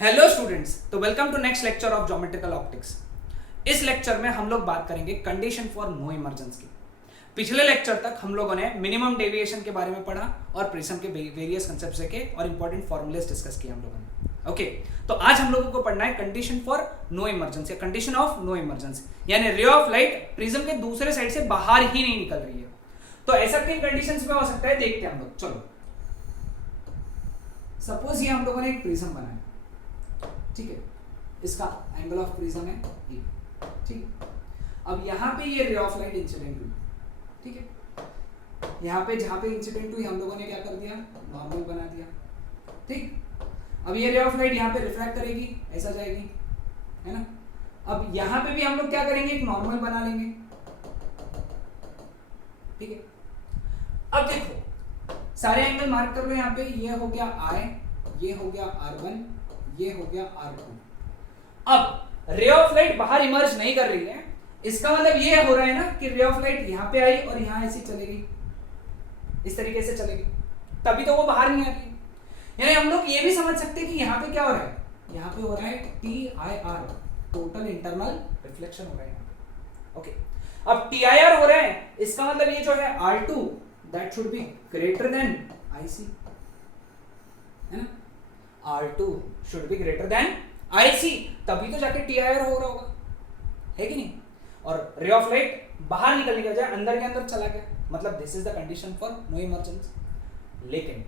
Hello students, तो welcome to next lecture of geometrical optics. इस lecture में हम लोग बात करेंगे कंडीशन फॉर नो इमर्जेंस की। पिछले लेक्चर तक हम लोगों ने मिनिमम डेविएशन के बारे में पढ़ा और प्रिज्म के वेरियस कंसेप्ट्स देखे और इंपॉर्टेंट फॉर्मूलेस डिस्कस किए हम लोगों ने। ओके, तो आज हम लोगों को पढ़ना है कंडीशन फॉर नो इमर्जेंस या कंडीशन ऑफ नो इमर्जेंस, यानी रे ऑफ लाइट प्रिज्म के दूसरे साइड से बाहर ही नहीं निकल रही है। तो ऐसा किन कंडीशंस में हो सकता है देखते हैं हम लोग। चलो, सपोज ये हम लोगों ने एक प्रिज्म बनाया, ठीक है, इसका एंगल ऑफ प्रिज्म है ए, ठीक है। अब यहां पे ये रे ऑफ लाइट इंसिडेंट हुई, ठीक है। यहां पे जहां पे इंसिडेंट हुई हम लोगों ने क्या कर दिया, नॉर्मल बना दिया, ठीक। अब ये रे ऑफ लाइट यहां पे रिफ्रैक्ट करेगी, ऐसा जाएगी, है ना। अब यहां पे भी हम लोग क्या करेंगे, एक नॉर्मल बना लेंगे, ठीक है। अब देखो, सारे एंगल मार्क कर लो यहां पे। ये हो गया I, ये हो गया R1, ये हो गया R2। अब रे ऑफ लाइट बाहर इमर्ज नहीं कर रही है, इसका मतलब ये हो रहा है ना कि रे ऑफ लाइट यहां पे आई और यहां ऐसी चलेगी, इस तरीके से चलेगी, तभी तो वो बाहर नहीं आ रही है। यानी हम लोग ये भी समझ सकते हैं कि यहां पे क्या हो रहा है, यहां पे हो रहा है TIR, टोटल इंटरनल रिफ्लेक्शन हो रहा है यहां पे। ओके, अब TIR हो रहा है, इसका मतलब ये जो है R2 that should be greater than IC, है ना। R2 should be greater than IC, तभी तो जाके TIR हो रहा होगा, है कि नहीं। और रे ऑफ लाइट बाहर निकलने के बजाय अंदर के अंदर चला गया, मतलब this is the condition for no emergence. लेकिन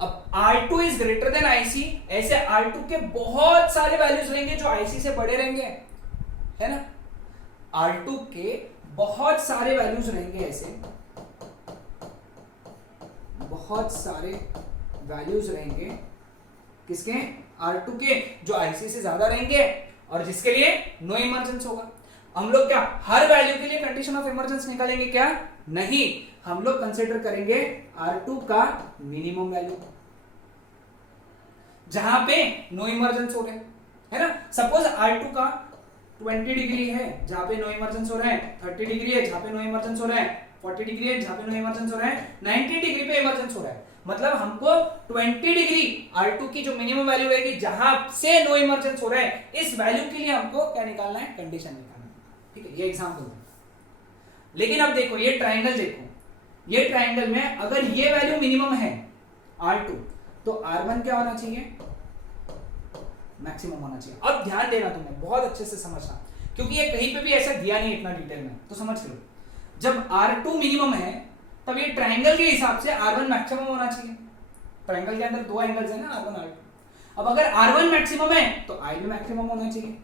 अब R2 is greater then IC, ऐसे R2 के बहुत सारे वैल्यूज रहेंगे जो IC से बड़े रहेंगे, है ना। R2 के बहुत सारे वैल्यूज रहेंगे, ऐसे बहुत सारे वैल्यूज रहेंगे किसके, R2 के, जो IC से ज्यादा रहेंगे और जिसके लिए नो इमर्जेंस होगा। हम लोग क्या हर वैल्यू के लिए कंडीशन ऑफ इमर्जेंस निकालेंगे क्या, नहीं, हम लोग कंसीडर करेंगे R2 का मिनिमम वैल्यू जहां पे नो इमर्जेंस हो रहे हैं, है ना। सपोज R2 का 20 डिग्री है जहां पे नो इमर्जेंस हो रहा है, 30 डिग्री है जहां पे नो इमर्जेंस हो रहा है, 40 डिग्री है जहां पे नो इमर्जेंस हो रहा है, 90 डिग्री पे इमर्जेंस हो रहा है। मतलब हमको 20 डिग्री R2 की जो मिनिमम वैल्यू रहेगी जहां से नो इमर्जेंस हो रहा है, इस वैल्यू के लिए हमको क्या निकालना है, कंडीशन निकालना है, ठीक है। ये एग्जांपल है। लेकिन अब देखो ये ट्रायंगल, देखो ये ट्रायंगल में अगर ये वैल्यू मिनिमम है R2, तो R1 क्या होना चाहिए, मैक्सिमम होना चाहिए। अब ध्यान देना, तुमने बहुत अच्छे से समझना, क्योंकि ये कहीं पे भी ऐसा दिया नहीं इतना डिटेल में, तो समझ लो। जब R2 मिनिमम है तब ये ट्रायंगल के हिसाब से R1 मैक्सिमम होना चाहिए। ट्रायंगल के अंदर दो एंगल्स है ना, R1 R2। अब अगर R1 मैक्सिमम है तो I भी मैक्सिमम होना चाहिए,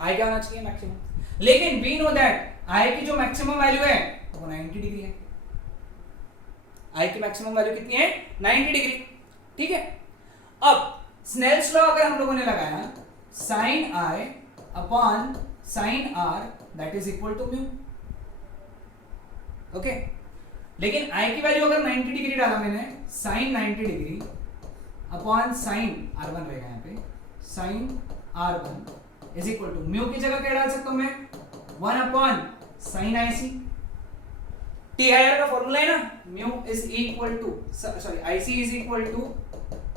I क्या होना चाहिए, मैक्सिमम। लेकिन वी नो दैट I की जो मैक्सिमम वैल्यू है वो 90 डिग्री है। I की मैक्सिमम वैल्यू कितनी है, 90 डिग्री, ठीक है। अब स्नेल्स लॉ अगर हम लोगों ने लगाया, sin I upon sin R that is equal to mu, okay. लेकिन I की वैल्यू अगर 90 डिग्री डाला मैंने, sin 90 degree upon sin R1 रहेगा यहाँ पे, sin R1 is equal to mu की जगह क्या डाल सकता हूं मैं, 1 अपॉन sin IC। TIR का फॉर्मूला है ना, mu is equal to, sorry, IC is equal to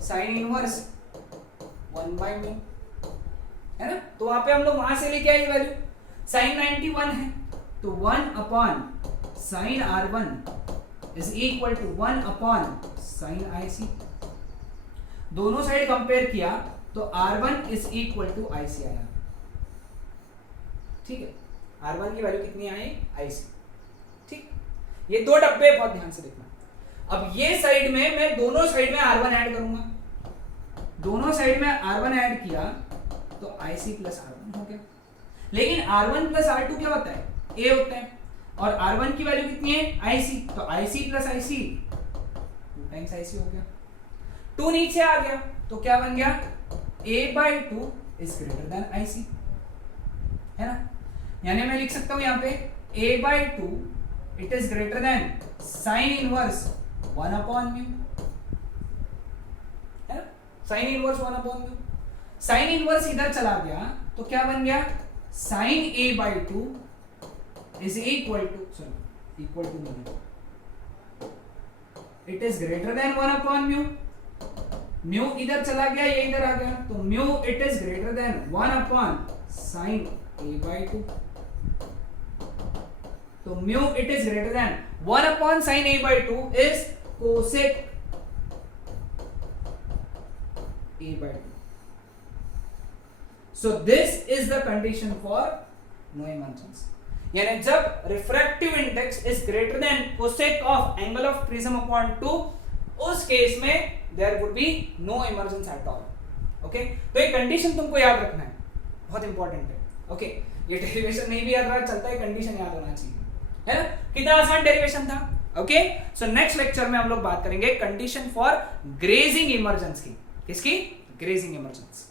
sin inverse 1 by mu, है ना। तो वहां पे हम लोग वहां से लेके आए वैल्यू, sin 91 है तो 1 upon sin R1 is equal to 1 upon sin IC। दोनों साइड कंपेयर किया तो R1 is equal to IC आया, ठीक है। R1 की वैल्यू कितनी आई, IC, ठीक। ये दो डब्बे बहुत ध्यान से देखना। अब ये साइड में मैं दोनों साइड में R1 ऐड करूंगा, दोनों साइड में R1 ऐड किया तो IC प्लस R1 हो गया। लेकिन R1 प्लस R2 क्या होता है, A होता है, और R1 की वैल्यू कितनी है, IC, तो IC plus IC 2 times IC हो गया। 2 नीचे आ गया तो क्या बन गया, A/2 is greater then IC, है ना। यानी मैं लिख सकता हूं यहां पे A/2 it is greater then sin inverse 1 upon mu, है ना। sin inverse 1 upon mu, sin inverse इधर चला गया तो क्या बन गया, sin A/2 is equal to, sorry, equal to नहीं, it is greater than 1 upon mu, mu इधर चला गया, ये इधर आ गया, तो mu it is greater than 1 upon sine a by 2। तो mu it is greater than 1 upon sine a by 2 is cosec a by 2। So this is the condition for no emergence, यानी जब refractive index is greater than cosec of angle of prism upon 2, उस case में there would be no emergence at all. Okay, तो ये condition तुमको याद रखना है, बहुत इंपॉर्टेंट है। ओके, ये डेरिवेशन नहीं भी याद रहा चलता है, कंडीशन याद होना चाहिए, है ना। कितना आसान डेरिवेशन था। ओके, सो नेक्स्ट लेक्चर में हम लोग बात करेंगे कंडीशन फॉर ग्रेजिंग इमर्जेंस की। किसकी? Grazing emergence.